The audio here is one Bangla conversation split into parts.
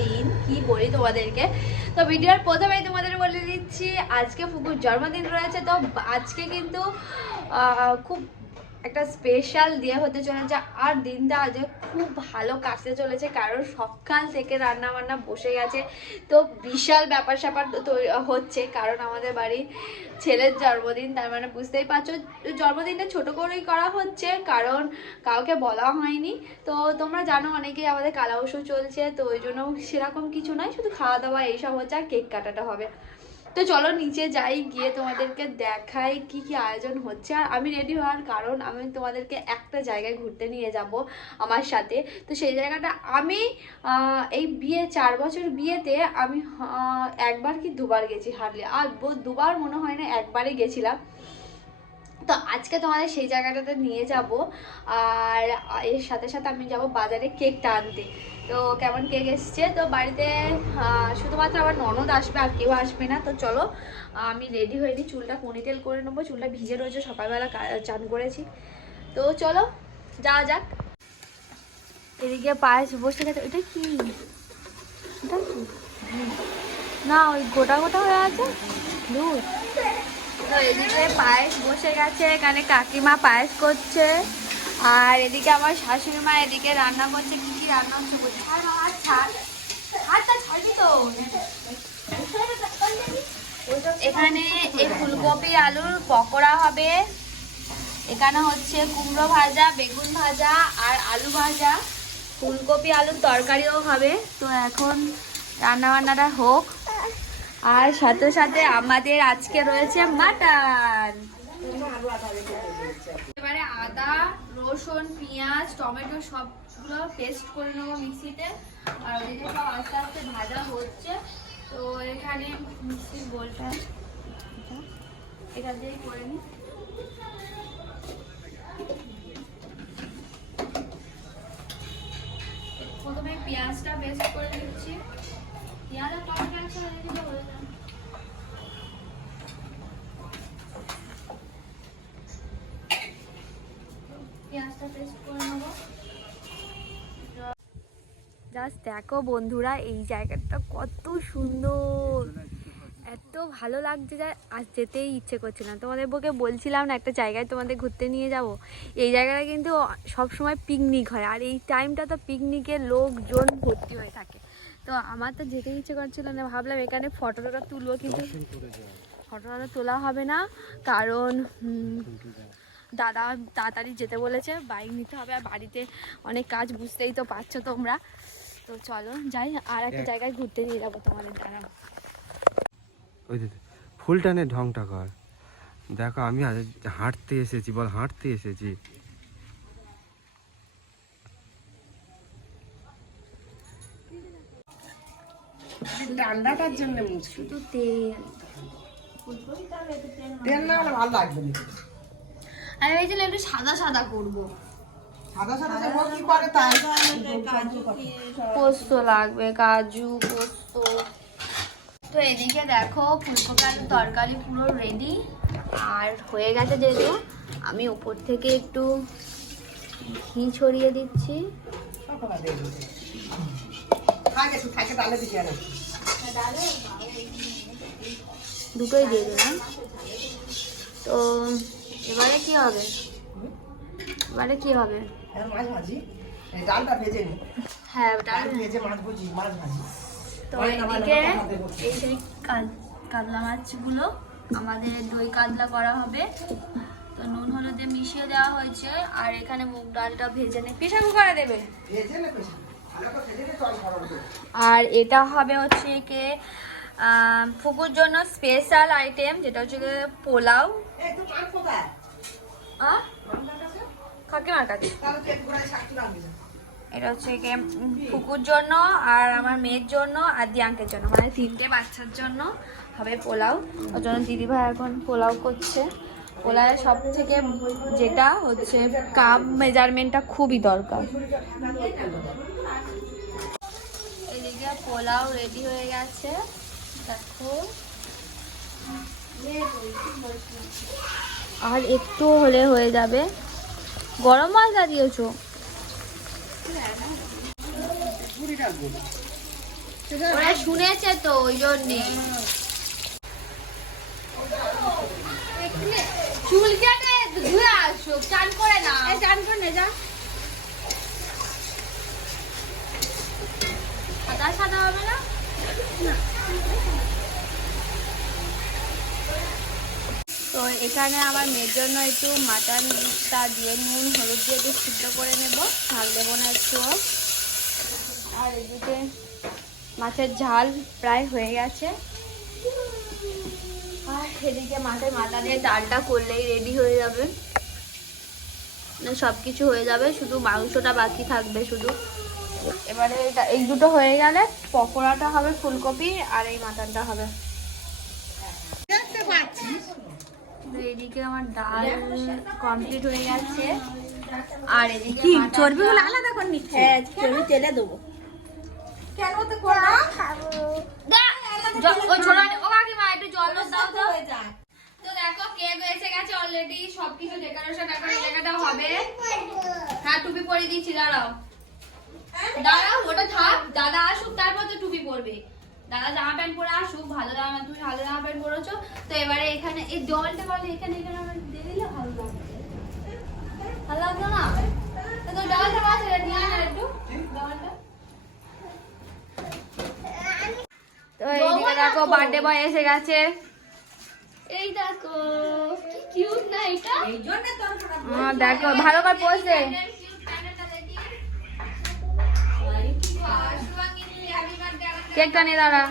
দিন কি বলি তোমাদেরকে? তো ভিডিওর প্রথমেই তোমাদের বলে দিচ্ছি, আজকে ফুকুর জন্মদিন রয়েছে, তো আজকে কিন্তু খুব একটা স্পেশাল দিয়ে হতে চলেছে আর দিনটা আজ খুব ভালো কাটতে চলেছে, কারণ সকাল থেকে রান্না বান্না বসে গেছে। তো বিশাল ব্যাপার স্যাপার হচ্ছে, কারণ আমাদের বাড়ি ছেলের জন্মদিন, তার মানে বুঝতেই পারছ, জন্মদিনটা ছোট করেই করা হচ্ছে, কারণ কাউকে বলা হয়নি। তো তোমরা জানো অনেকেই আমাদের কালা ওষুধ চলছে, তো ওই জন্য সেরকম কিছু নয়, শুধু খাওয়া দাওয়া এইসব হচ্ছে আর কেক কাটাটা হবে। তো চলো নিচে যাই, গিয়ে তোমাদেরকে দেখাই কি কি আয়োজন হচ্ছে। আর আমি রেডি হওয়ার কারণ, আমি তোমাদেরকে একটা জায়গায় ঘুরতে নিয়ে যাব আমার সাথে। তো সেই জায়গাটা আমি এই বিয়ে, চার বছর বিয়েতে আমি একবার কি দুবার গেছি হারলে। আর দুবার মনে হয় না একবারই গেছিলাম। তো আজকে তোমাদের সেই জায়গাটাতে নিয়ে যাব। আর এর সাথে সাথে আমি যাব বাজারে কেকটা আনতে। তো কেমন কেক এসছে? তো বাড়িতে শুধুমাত্র আমার ননদ আসবে আর কেউ আসবে না। তো চলো, আমি রেডি হয়ে নিই। চুলটা পনিটেল করে নেব। চুলটা ভিজে রয়েছে, সকালবেলা চান করেছি। তো চলো, যাওয়া যাক। এদিকে পায়েস বসে গেছে। এটা কি? কি? না, ওই গোটা গোটা হয়ে আছে? দুধ তো এদিকে পায়েস বসে গেছে, এখানে কাকিমা পায়েস করছে। আর এদিকে আমার শাশুড়ি মা এদিকে রান্না করছে, কি কি রান্না হচ্ছে এখানে এই ফুলকপি আলুর পকোড়া হবে। এখানে হচ্ছে কুমড়ো ভাজা, বেগুন ভাজা, আর আলু ভাজা। ফুলকপি আলুর তরকারিও হবে। তো এখন রান্না বান্নাটা হোক। আর সাথে সাথে আমাদের আজকে রয়েছে মাটন। এবারে আদা, রসুন, পেঁয়াজ, টমেটো সবগুলো পেস্ট করে নেব মিক্সিতে। আর ওদিকে সব আস্তে আস্তে ভাজা হচ্ছে। তো এখানে মিক্সির বোলটা এখান থেকে করে নিই। প্রথমে পেঁয়াজটা পেস্ট করে দিচ্ছি জাস্ট দেখো বন্ধুরা এই জায়গাটা কত সুন্দর। এত ভালো লাগছে যা আজ যেতেই ইচ্ছে করছে না। তোমাদের বউকে বলছিলাম না একটা জায়গায় তোমাদের ঘুরতে নিয়ে যাব। এই জায়গাটা কিন্তু সব সময় পিকনিক হয় আর এই টাইমটা তো পিকনিকের লোকজন ভর্তি হয়ে থাকে। তো আমার তো যেতে ইচ্ছে করছিল না ভাবলাম এখানে ফটো টটো তুলবো কিন্তু ফটো টটো তোলা হবে না কারণ দাদা তাড়াতাড়ি যেতে বলেছে বাইক নিতে হবে আর বাড়িতে অনেক কাজ বুঝতেই তো পারছ তোমরা। তো চলো যাই আর একটা জায়গায় ঘুরতে নিয়ে যাব তোমাদের দ্বারা। ওই যে ঢংটা কর। দেখো আমি আজ হাঁটতে এসেছি বল হাঁটতে এসেছি। রান্নাটার জন্য শুধু তেল। তেল না হলে ভালো লাগবে আমি ভেবেছিলাম একটু সাদা সাদা করব। পোস্ত লাগবে কাজু পোস্ত। তো এদিকে দেখো ফুলকপি আলুর তরকারি পুরো রেডি আর হয়ে গেছে যেহেতু আমি উপর থেকে একটু ঘি ছড়িয়ে দিচ্ছি। দুটোই দিয়ে দিলাম। তো এবারে কি হবে? এবারে কি হবে? আর মাছ ভাজি? এই ডালটা ভেজে নি। হ্যাঁ ডাল ভেজে মাছ ভুজি মাছ ভাজি। তো এদিকে দেবো। এই সেই কাতলা মাছগুলো আমাদের দই কাতলা করা হবে। তো নুন হলুদে মিশিয়ে দেওয়া হয়েছে। আর এখানে মুগ ডালটা ভেজে নে দেবে। নে করে করে আর এটা হবে হচ্ছে কে ফুকুর জন্য স্পেশাল আইটেম যেটা হচ্ছে পোলাও। কাকিমার কাছে। এটা হচ্ছে গিয়ে ফুকুর জন্য আর আমার মেয়ের জন্য আর দিয়াঙ্কের জন্য। মানে তিনটে বাচ্চার জন্য হবে পোলাও। ওর জন্য দিদিভাই এখন পোলাও করছে। পোলাওয়ের সব থেকে যেটা হচ্ছে কাপ মেজারমেন্টটা খুবই দরকার। এদিকে পোলাও রেডি হয়ে গেছে। দেখো। আর একটু হলে হয়ে যাবে। গরম মশলা দিয়েছ ওরা শুনেছে তো ওই জন্যে। চুল কেটে ধুয়ে আসো চান করে না চান করে নে যা। সাদা সাদা হবে না। তো এখানে আমার মেয়ের জন্য একটু মাটনটা দিয়ে নুন, হলুদ দিয়ে একটু সিদ্ধ করে নেব। ঝাল দেবো না একটুও আর এদিকে মাছের ঝাল প্রায় হয়ে গেছে। আর এদিকে মাছের মাথা দিয়ে ডালটা করলেই রেডি হয়ে যাবে। মানে সব কিছু হয়ে যাবে, শুধু মাংসটা বাকি থাকবে শুধু। এবারে এই দুটো হয়ে গেলে পকোড়াটা হবে ফুলকপি আর এই মাটনটা হবে দেখতে পাচ্ছিস তো এদিকে আমার ডাল কমপ্লিট হয়ে গেছে। আর এদিকে চর্বিগুলো আলাদা করে নিচ্ছে? হ্যাঁ চর্বি তেলে দেবো। কেন তো দা, জ- ওই ছোলা ও কাকিমা একটু জল দাও তো। হয়ে যায়। তো দেখো কেক এসে গেছে অলরেডি সবকিছু ডেকোরেশন এখন জায়গাটা হবে। হ্যাঁ টুপি পরে দিয়েছি দাঁড়াও। দাঁড়াও ওটা থাক দাদা আসুক তারপর তো টুপি পরবে। দাদা জামা প্যান্ট পরে আসুক ভালো জামা তুমি ভালো জামা প্যান্ট পরেছো। তো এবারে এখানে এই জলটা বলে এখানে এখানে আমার দিয়ে দিলে ভালো লাগবে ভালো লাগল না? তো তো জলটা বাঁচে নিয়ে আয় একটু। জলটা তো এইদিকে দেখো বার্থডে বয় এসে গেছে। এই দেখো কি কিউট না এটা? এই জন্য তোর আহ, দেখো ভালো করে পোষে কেকটা নিয়ে দাঁড়া।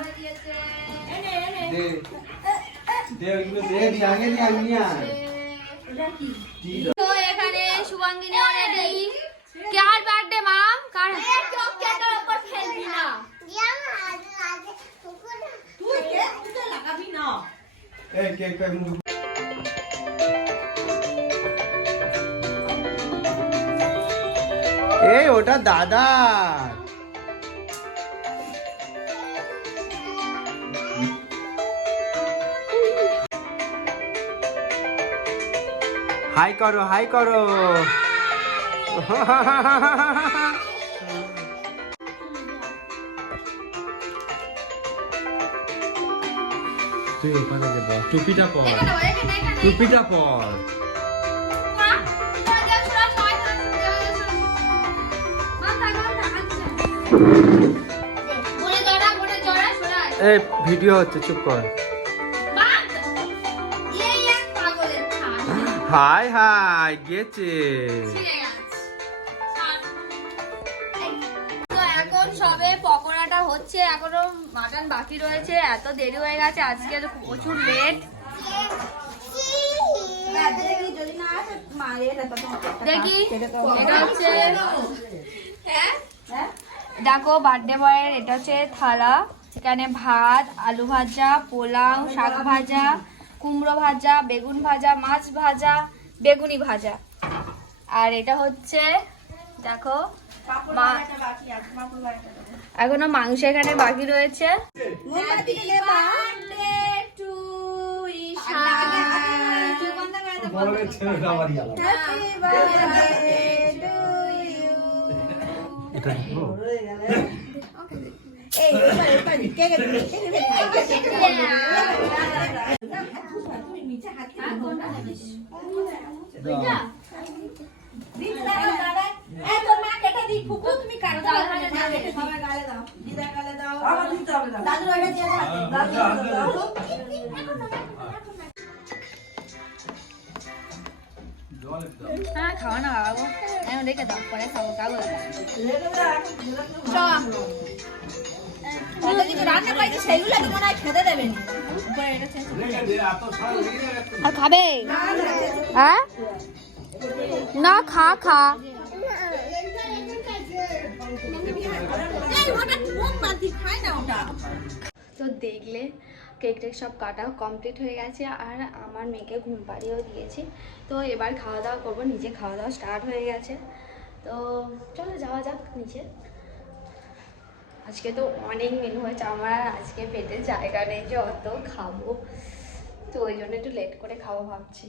তো এই ওটা দাদা। হাই করো হাই করো। তুই ওখানে যে বল টুপিটা পর। টুপিটা পর। এই ভিডিও হচ্ছে চুপ কর। হাই হাই গেছে এখন সবে পকোড়াটা হচ্ছে, এখনও মাটন বাকি রয়েছে, এত দেরি হয়ে গেছে, আজকে প্রচুর লেট দেখি, এটা হচ্ছে দেখো বার্থডে বয়ের এটা হচ্ছে থালা, সেখানে ভাত, আলু ভাজা, পোলাও, শাক ভাজা। কুমড়ো ভাজা বেগুন ভাজা মাছ ভাজা বেগুনি ভাজা আর এটা হচ্ছে দেখো মা- এখনও মাংস এখানে বাকি রয়েছে এই হ্যাঁ খাওয়া না বাবা গো এখন রেখে দাও পরে খাব কাগজ রান্না খাবে? হ্যাঁ? না, খা খা। তো দেখলে কেক টেক সব কাটা কমপ্লিট হয়ে গেছে, আর আমার মেয়েকে ঘুম পাড়িয়েও দিয়েছি। তো এবার খাওয়া দাওয়া করব, নিজে খাওয়া দাওয়া স্টার্ট হয়ে গেছে। তো চলো যাওয়া যাক নিচে। আজকে তো অনেক মেনু হয়েছে আমার আজকে পেটে জায়গা নেই যে অত খাব। তো ওই জন্য একটু লেট করে খাব ভাবছি।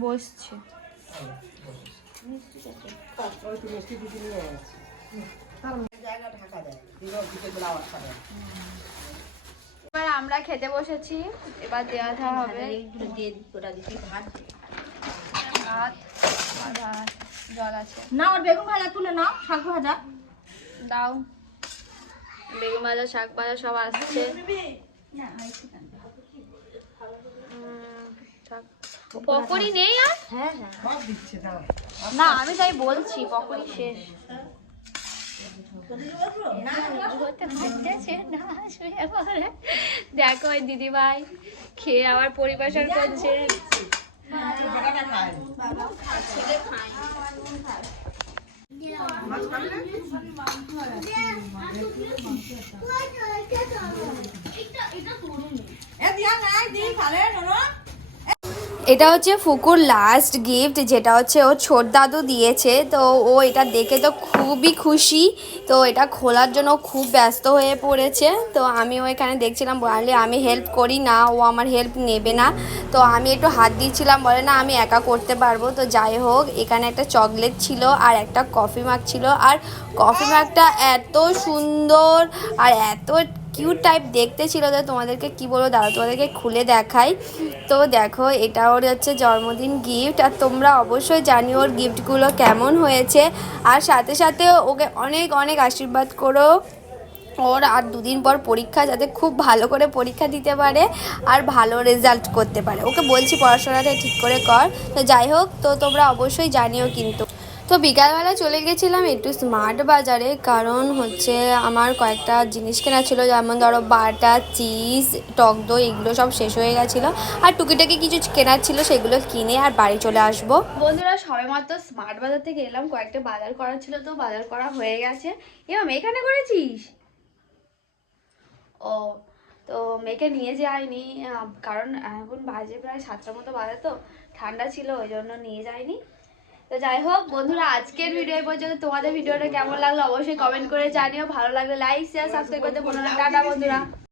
বসছে। জায়গা ঢাকা দেয় এবার আমরা খেতে বসেছি। এবার দেওয়া দেওয়া হবে। ভাত। ভাত আর ভাত, জল আছে। না ওর বেগুন ভাজা তুলে নাও শাক ভাজা। দাও। বেগুন ভাজা শাক ভাজা সব আসছে। পকোড়ি নেই আর? হ্যাঁ হ্যাঁ। না আমি তাই বলছি পকোড়ি শেষ। দেখো দিদি ভাই খেয়ে আবার পরিবেশন করছে। এটা হচ্ছে ফুকুর লাস্ট গিফট যেটা হচ্ছে ও ছোট দাদু দিয়েছে। তো ও এটা দেখে তো খুবই খুশি। তো এটা খোলার জন্য খুব ব্যস্ত হয়ে পড়েছে। তো আমিও এখানে দেখছিলাম বলে আমি হেল্প করি না, ও আমার হেল্প নেবে না। তো আমি একটু হাত দিয়েছিলাম বলে, না, আমি একা করতে পারব। তো যাই হোক, এখানে একটা চকলেট ছিল আর একটা কফি মাগ ছিল। আর কফি মাগটা এত সুন্দর আর এত কিউট টাইপ দেখতে ছিল যে তোমাদেরকে কি বলব দাঁড়া তোমাদেরকে খুলে দেখাই। তো দেখো, এটা ওর হচ্ছে জন্মদিন গিফট আর তোমরা অবশ্যই জানিও ওর গিফটগুলো কেমন হয়েছে। আর সাথে সাথে ওকে অনেক অনেক আশীর্বাদ করো। ওর আর দুদিন পর পরীক্ষা, যাতে খুব ভালো করে পরীক্ষা দিতে পারে আর ভালো রেজাল্ট করতে পারে। ওকে বলছি পড়াশোনাটা ঠিক করে কর। তো যাই হোক, তো তোমরা অবশ্যই জানিও কিন্তু। তো বিকালবেলা চলে গেছিলাম একটু স্মার্ট বাজারে, কারণ হচ্ছে আমার কয়েকটা জিনিস কেনা ছিল, যেমন ধরো বাটা, চিজ, টক দই, এগুলো সব শেষ হয়ে গেছিল। আর টুকিটাকি কিছু কেনার ছিল সেগুলো কিনে আর বাড়ি চলে আসব। বন্ধুরা, সবে মাত্র স্মার্ট বাজার থেকে এলাম, কয়েকটা বাজার করার ছিল তো, বাজার করা হয়ে গেছে। এবার এখানে করেছিস? ও, তো মেয়েকে নিয়ে যায়নি কারণ এখন বাজে প্রায় সাতটার মতো বাজে তো, ঠান্ডা ছিল, ওই জন্য নিয়ে যায়নি। তো যাই হোক, বন্ধুরা, আজকের ভিডিও পর্যন্ত। তোমাদের ভিডিওটা কেমন লাগল অবশ্যই কমেন্ট করে জানিও। ভালো লাগলে লাইক শেয়ার সাবস্ক্রাইব করতে না। টাটা, বন্ধুরা।